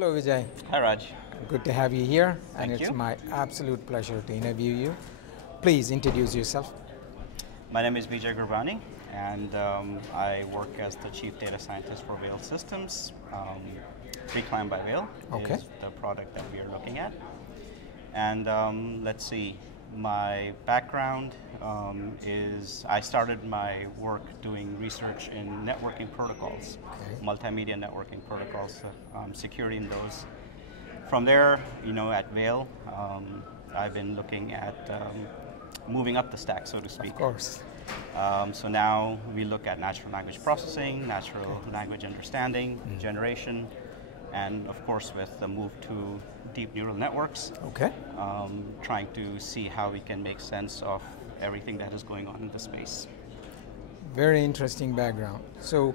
Hello, Vijay. Hi, Raj. Good to have you here, and Thank it's you. my absolute pleasure to interview you. Please introduce yourself. My name is Vijay Gurbani, and I work as the Chief Data Scientist for Whale Systems. Freeclimb by Whale Okay. is the product that we are looking at. And let's see, my background is I started my work doing research in networking protocols, Okay. multimedia networking protocols, security in those. From there, at Whale, I've been looking at moving up the stack, so to speak. Of course. So now we look at natural language processing, natural language understanding, generation, and of course with the move to deep neural networks, Okay. trying to see how we can make sense of everything that is going on in the space. Very interesting background. So,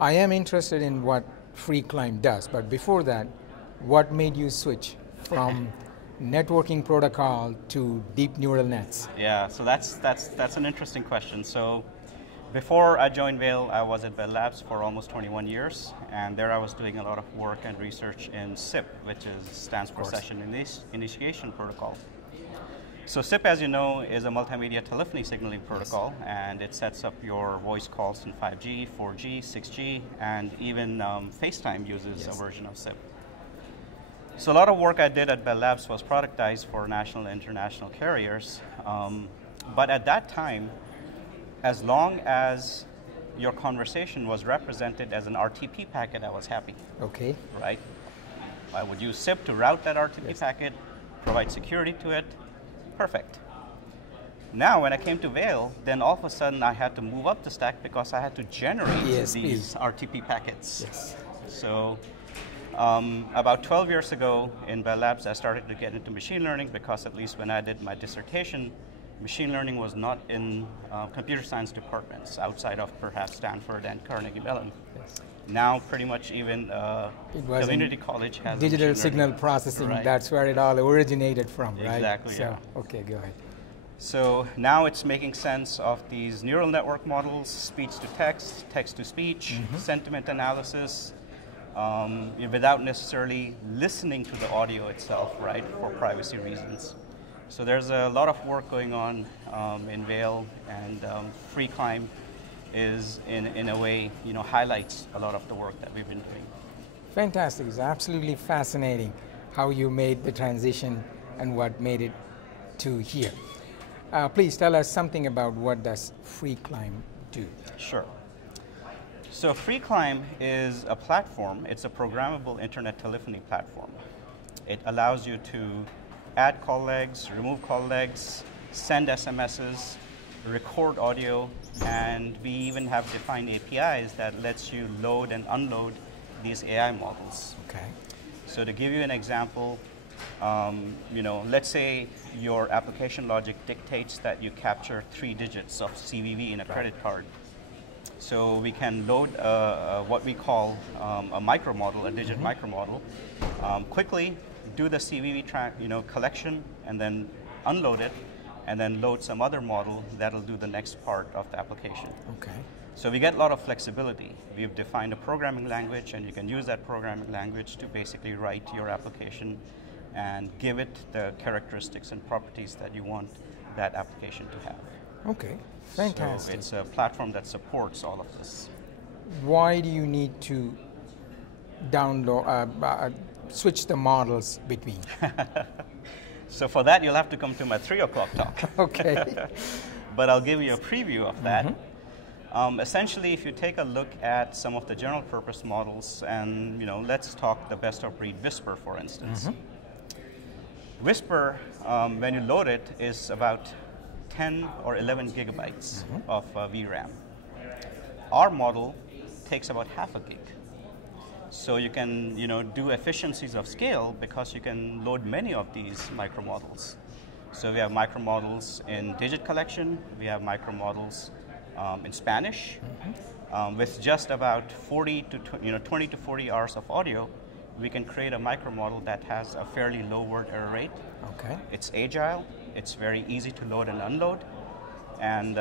I am interested in what Freeclimb does, but before that, what made you switch from networking protocol to deep neural nets? Yeah, so that's an interesting question. So before I joined Whale, I was at Bell Labs for almost 21 years, and there I was doing a lot of work and research in SIP, which stands for Session Initiation Protocol. So SIP, as you know, is a multimedia telephony signaling protocol, and it sets up your voice calls in 5G, 4G, 6G, and even FaceTime uses a version of SIP. So a lot of work I did at Bell Labs was productized for national and international carriers, but at that time, as long as your conversation was represented as an RTP packet, I was happy. Okay. Right? I would use SIP to route that RTP packet, provide security to it. Perfect. Now, when I came to Whale, then all of a sudden I had to move up the stack because I had to generate these RTP packets. Yes. So about 12 years ago in Bell Labs, I started to get into machine learning because at least when I did my dissertation, machine learning was not in computer science departments outside of perhaps Stanford and Carnegie Mellon. Yes. Now pretty much even It was community college has digital machine signal learning. processing. Right. That's where it all originated from, right? Exactly, So, yeah. okay, go ahead. So now it's making sense of these neural network models, speech to text, text to speech, sentiment analysis, without necessarily listening to the audio itself, right, for privacy reasons. So there's a lot of work going on in Whale, and Freeclimb is in a way, highlights a lot of the work that we've been doing. Fantastic. It's absolutely fascinating how you made the transition and what made it to here. Please tell us something about what does Freeclimb do? Sure. So Freeclimb is a platform. It's a programmable internet telephony platform. It allows you to add call legs, remove call legs, send SMSs, record audio, and we even have defined APIs that lets you load and unload these AI models. Okay. So to give you an example, let's say your application logic dictates that you capture 3 digits of CVV in a credit card. So we can load what we call a micro model, a digit micro model, quickly do the CVV collection, and then unload it, and then load some other model that'll do the next part of the application. Okay. So we get a lot of flexibility. We've defined a programming language, and you can use that programming language to basically write your application and give it the characteristics and properties that you want that application to have. Okay. Fantastic. So it's a platform that supports all of this. Why do you need to download, switch the models between? So for that, you'll have to come to my 3 o'clock talk. Okay. But I'll give you a preview of that. Essentially, if you take a look at some of the general purpose models, and let's talk the best of breed Whisper, for instance. Whisper, when you load it, is about 10 or 11 gigabytes of VRAM. Our model takes about half a gig. So you can do efficiencies of scale because you can load many of these micro models. So we have micro models in digit collection, we have micro models in Spanish. With just about 20 to 40 hours of audio, we can create a micro model that has a fairly low word error rate. Okay. It's agile, it's very easy to load and unload, and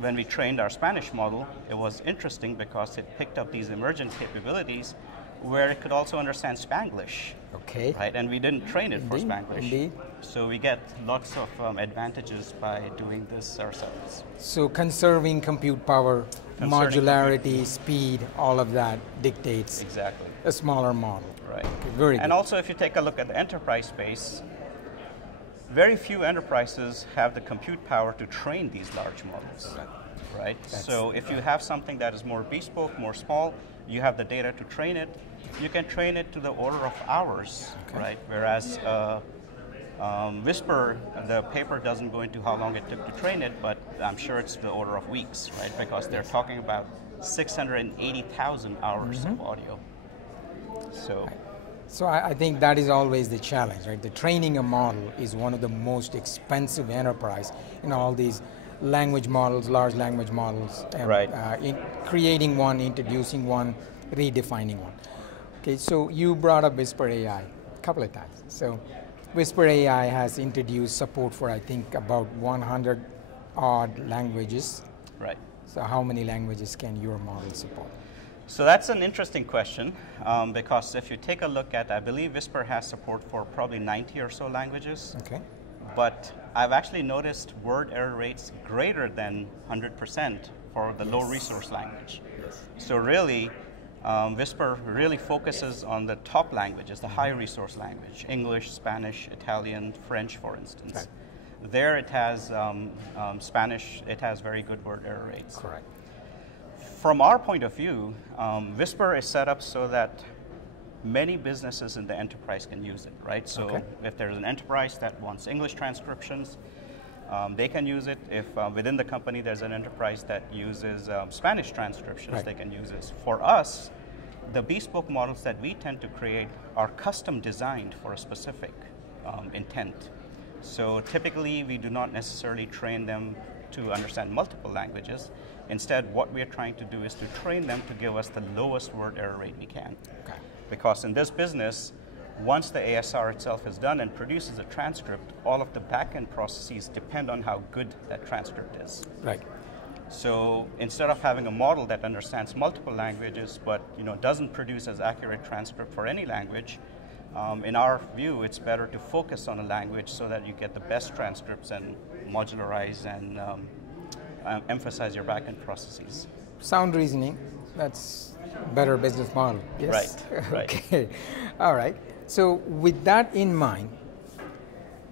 when we trained our Spanish model, it was interesting because it picked up these emergent capabilities where it could also understand Spanglish. Okay. Right, and we didn't train it for Indeed, Spanglish. indeed. So we get lots of advantages by doing this ourselves. So conserving compute power, modularity, speed, all of that dictates Exactly. a smaller model. Right. Okay, very And good. also, if you take a look at the enterprise space, very few enterprises have the compute power to train these large models. Right? So if you have something that is more bespoke, more small, you have the data to train it, you can train it to the order of hours, right? Whereas Whisper, the paper doesn't go into how long it took to train it, but I'm sure it's the order of weeks, right? Because they're talking about 680,000 hours of audio. So I think that is always the challenge, right? The training a model is one of the most expensive enterprise in all these language models, large language models, and Right. In creating one, introducing one, redefining one. Okay, so you brought up Whisper AI a couple of times. So Whisper AI has introduced support for, I think, about 100 odd languages. Right. So how many languages can your model support? So that's an interesting question, because if you take a look at, I believe Whisper has support for probably 90 or so languages. Okay. But I've actually noticed word error rates greater than 100% for the low resource language. So really, Whisper really focuses on the top languages, the high resource language, English, Spanish, Italian, French, for instance. Right. There it has Spanish, it has very good word error rates. Correct. From our point of view, Whisper is set up so that many businesses in the enterprise can use it, right? So if there's an enterprise that wants English transcriptions, they can use it. If within the company there's an enterprise that uses Spanish transcriptions, they can use it. For us, the bespoke models that we tend to create are custom designed for a specific intent. So typically we do not necessarily train them to understand multiple languages. Instead, what we are trying to do is to train them to give us the lowest word error rate we can. Okay. Because in this business, once the ASR itself is done and produces a transcript, all of the back-end processes depend on how good that transcript is. Right. So instead of having a model that understands multiple languages but doesn't produce as accurate transcript for any language, in our view, it's better to focus on a language so that you get the best transcripts and modularize and emphasize your back-end processes. Sound reasoning, that's better business model. Yes? Right. Okay. All right. So with that in mind,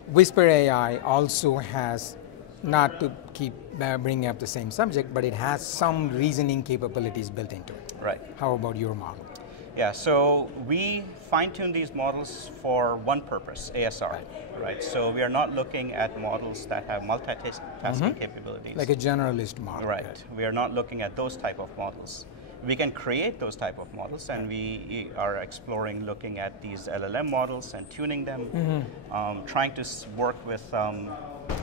Whisper AI also has, not to keep bringing up the same subject, but it has some reasoning capabilities built into it. Right. How about your model? Yeah, so we fine-tune these models for one purpose, ASR, right? So we are not looking at models that have multitasking capabilities. Like a generalist model. Right. We are not looking at those type of models. We can create those type of models, and we are exploring looking at these LLM models and tuning them, trying to work with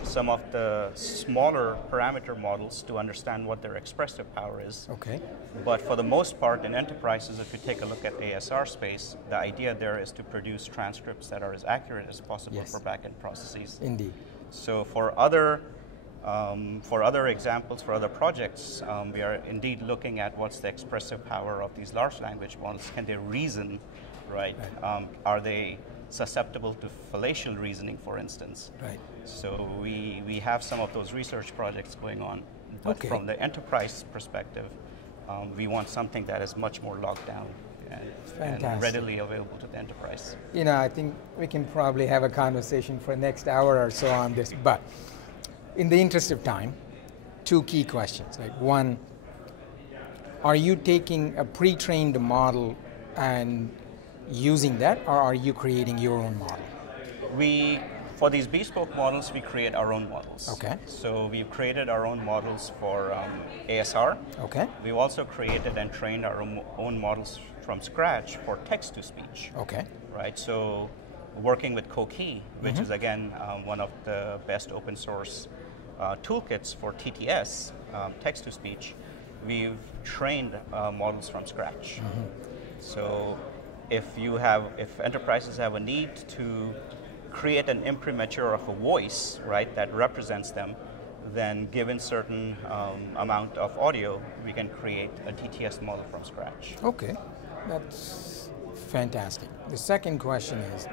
some of the smaller parameter models to understand what their expressive power is. Okay. But for the most part, in enterprises, if you take a look at ASR space, the idea there is to produce transcripts that are as accurate as possible for back-end processes. Indeed. So for other examples, for other projects, we are indeed looking at what's the expressive power of these large language models. Can they reason, right? Are they susceptible to fallacial reasoning, for instance? Right. So we have some of those research projects going on. But from the enterprise perspective, we want something that is much more locked down and readily available to the enterprise. I think we can probably have a conversation for the next hour or so on this, but in the interest of time, two key questions. Like one, are you taking a pre-trained model and using that, or are you creating your own model? For these bespoke models, we create our own models. Okay. So we've created our own models for ASR. Okay. We've also created and trained our own models from scratch for text-to-speech. Okay. Right. So working with Coqui, which is again one of the best open source toolkits for TTS, text-to-speech, we've trained models from scratch. So if enterprises have a need to create an imprimatur of a voice, right, that represents them, then given certain amount of audio, we can create a TTS model from scratch. Okay, that's Fantastic. The second question is,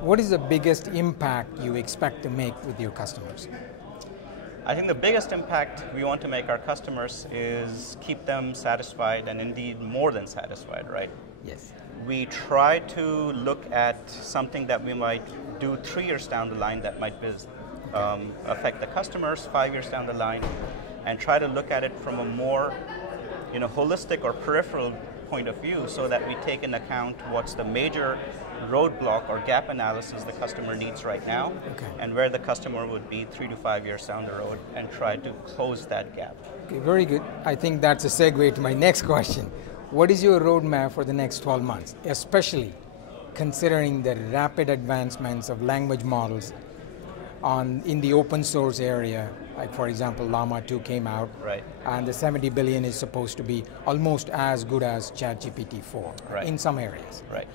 what is the biggest impact you expect to make with your customers? I think the biggest impact we want to make our customers is keep them satisfied and indeed more than satisfied, right? Yes. We try to look at something that we might do 3 years down the line that might affect the customers 5 years down the line, and try to look at it from a more holistic or peripheral point of view, so that we take into account what's the major roadblock or gap analysis the customer needs right now, and where the customer would be 3 to 5 years down the road, and try to close that gap. Okay, very good. I think that's a segue to my next question. What is your roadmap for the next 12 months, especially considering the rapid advancements of language models in the open source area? Like, for example, Llama 2 came out, right, and the 70 billion is supposed to be almost as good as ChatGPT 4 right, in some areas. Right.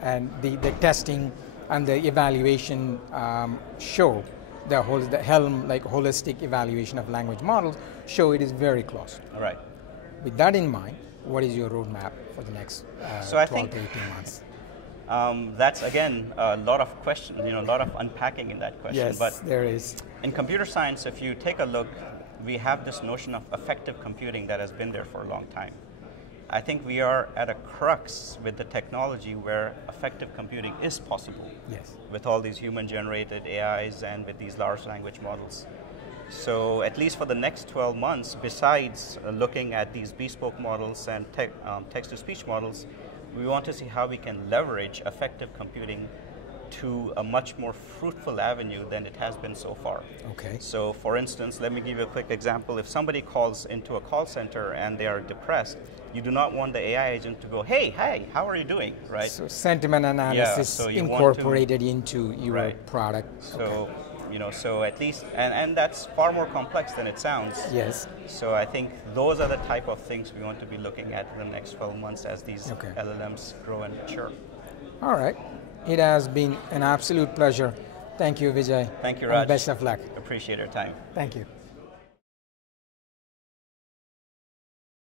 And the testing and the evaluation show the Helm, like holistic evaluation of language models, show it is very close. Right. With that in mind, what is your roadmap for the next 12 to 18 months? That's again a lot of questions, a lot of unpacking in that question. Yes, but there is. In computer science, if you take a look, we have this notion of effective computing that has been there for a long time. I think we are at a crux with the technology where effective computing is possible. Yes. With all these human-generated AIs and with these large language models. So at least for the next 12 months, besides looking at these bespoke models and text-to-speech models, we want to see how we can leverage effective computing to a much more fruitful avenue than it has been so far. Okay. So for instance, let me give you a quick example. If somebody calls into a call center and they are depressed, you do not want the AI agent to go, hey, how are you doing, right? So sentiment analysis so incorporated into your product. So, so at least, and that's far more complex than it sounds. Yes. So I think those are the type of things we want to be looking at in the next 12 months as these LLMs grow and mature. All right. It has been an absolute pleasure. Thank you, Vijay. Thank you, Raj. And best of luck. Appreciate your time. Thank you.